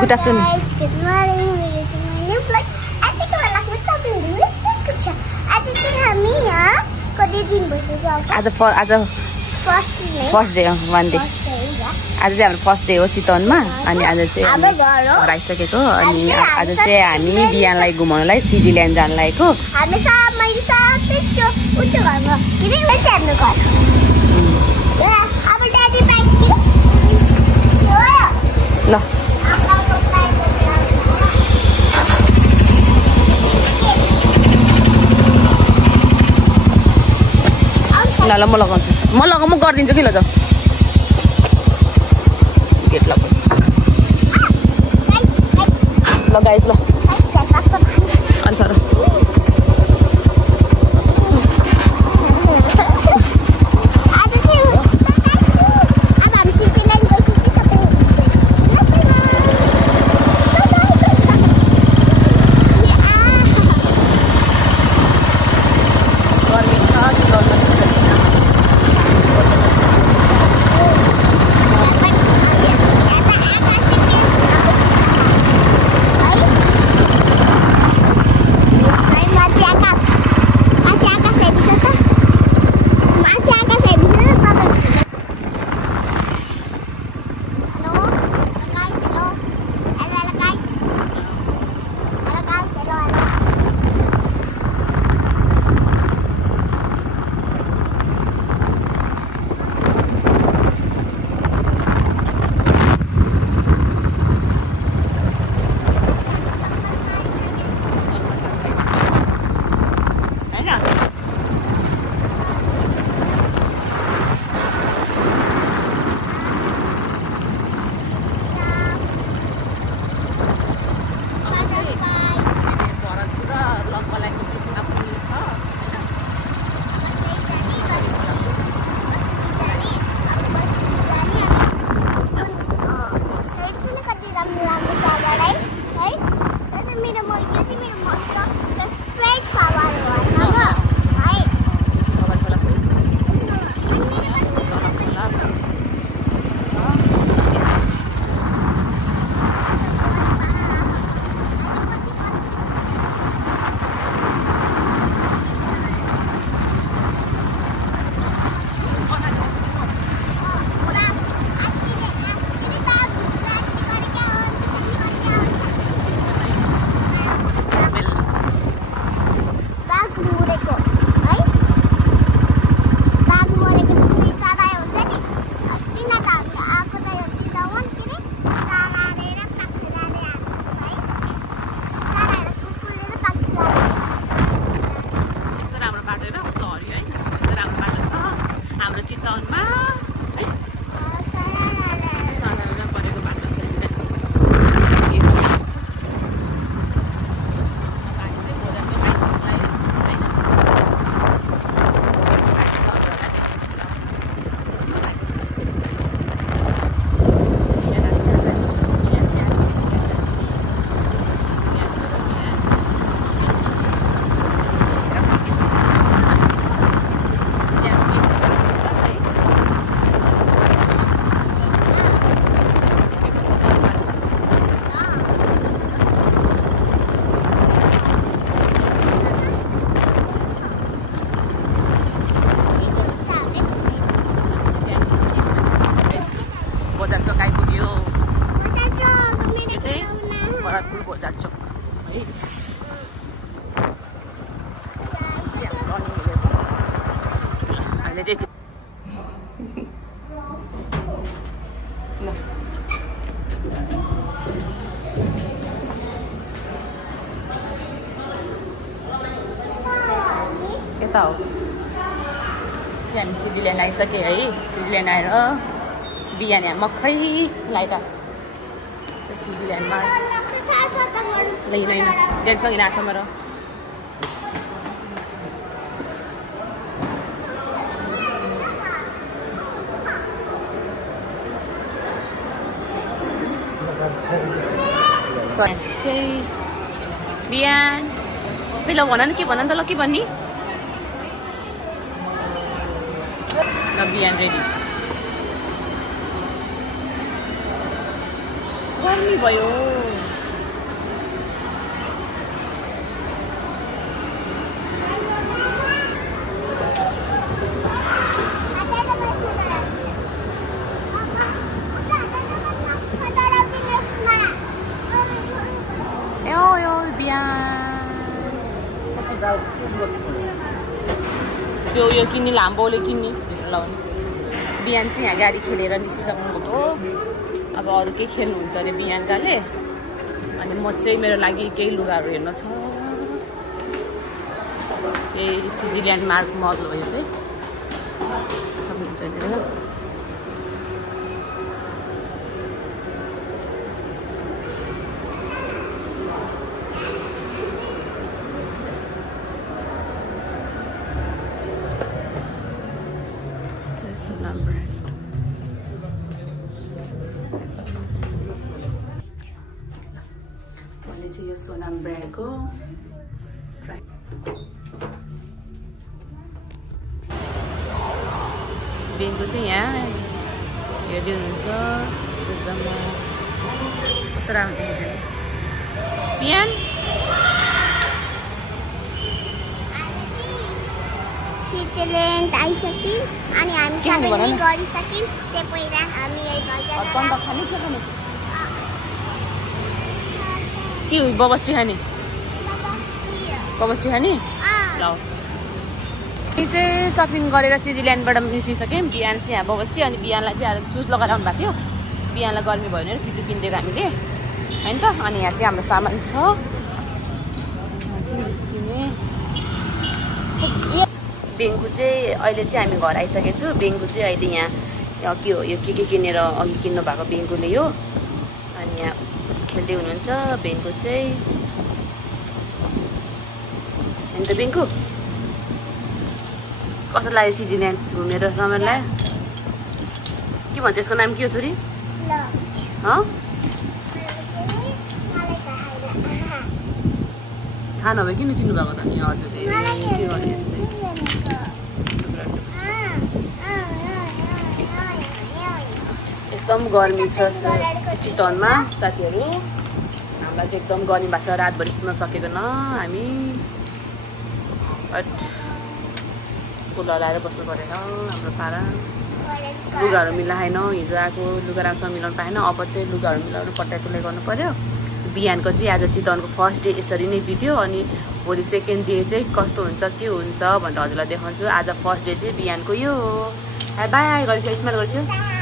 Good afternoon. Good morning. Welcome to my new vlog. आज के वाला में तपाईहरुले स्वागत छ। आज चाहिँ हामी यहाँ कति दिन भइसक्यो आज फर्स्ट डे हो one day. आज चाहिँ हाम्रो फर्स्ट डे हो चितवनमा अनि आज चाहिँ हाम्रो घर हो आइसकेको अनि आज चाहिँ हामी बिहानलाई घुमाउनलाई सिटी ल्यान्ड जान लागेको हामी सब मैले सबै त्यो उच्च घरमा किन चाहिँ हाम्रो घर अब ड्याडी ब्याग ल ल म लगाउँछु म गरिदिन्छु कि ल जाऊ गेट लगाऊ ल गाइस ल अनि सर हो चाहिँ हामी सिटी ल्यान्ड आइसक्यो है सिटी ल्यान्ड आएर बिहान यहाँ मक्खै लाइट सिटी ल्यान्डमा होइन डेढसँग आएछ मेरो चाहिँ बिहान ल भन न के भन त ल के भन्ने ल बिहान रेडी गर्मी भयो त्यो यो किन्ने लाम्बोले किन्ने भित्र लाउने बिहान चाहिँ यहाँ गाडी खेलेर निस्किसक्नुभएको अब अरू के खेल्नुहुन्छ अरे बिहानकाले अनि म चाहिँ मेरो लागि केही लुगाहरू हेर्न छ चाहिँ स्विजरल्यान्ड मार्क मल हो यो चाहिँ सक्नुहुन्छ हेरेर मैले चाहिँ यो सोनाम ब्रान्डको बेनको चाहिँ यहाँ हेर्दै हुनुहुन्छ एकदम कस्तो राम्रो बिहान स्विजरल्यान्ड आइसक्यौँ अनि हामी सबैले गरिसक्यौँ त्यो पहिला हामी के हो बबस्टी खाने बबस्टी खाने ल यो चाहिँ सपिङ गरेर स्विजरल्यान्डबाट निस्किसक्यौँ बिहान चाहिँ यहाँ बबस्टी अनि बिहानलाई चाहिँ आज सुज लगाएर आउनु भएको थियो बिहानलाई गर्मी भयो भने फिटु किनिदिएको हामीले होइन त अनि यहाँ चाहिँ हाम्रो सामान छ निस्किने बेङ्गु चाहिँ अहिले चाहिँ हामी घर आइसकेको छु बेङ्गु चाहिँ अहिले यहाँ के हो यो के किनेर अघि किन्नु भएको बेङ्गुले यो अनि यहाँ खेल्दै हुनुहुन्छ बेङ्गु चाहिँ होइन त बेङ्गु कस्तो लाग्यो स्विजरल्यान्ड घुमेर रमाइलो लाग्यो के भन्छ यसको नाम के हो छोरी थाहा नभए किन किन्नु भएको त नि हजुर के गर्ने एकदम गर्मी छ चितवनमा साथीहरू हामीलाई चाहिँ एकदम गर्मी भएको छ रातभरि सुत्न सकेको न हामी बट कुलर लगाएर बस्नु परेन हाम्रो पारा लुगाहरू मिलाएन हिजो आएको लुगा राम्रोसँग मिलाउनु पाएन अब चाहिँ लुगाहरू मिलाउनु पट्टाइ गर्नु पर्यो बिहानको चाहिँ आज चितवनको फर्स्ट डे यसरी नै बित्यो अनि भोलि सेकेन्ड डे चाहिँ कस्तो हुन्छ के हुन्छ भनेर हजुरलाई देखाउँछु आज फर्स्ट डे चाहिँ बिहानको यो हो बाई गरेछ स्मेल गरेछु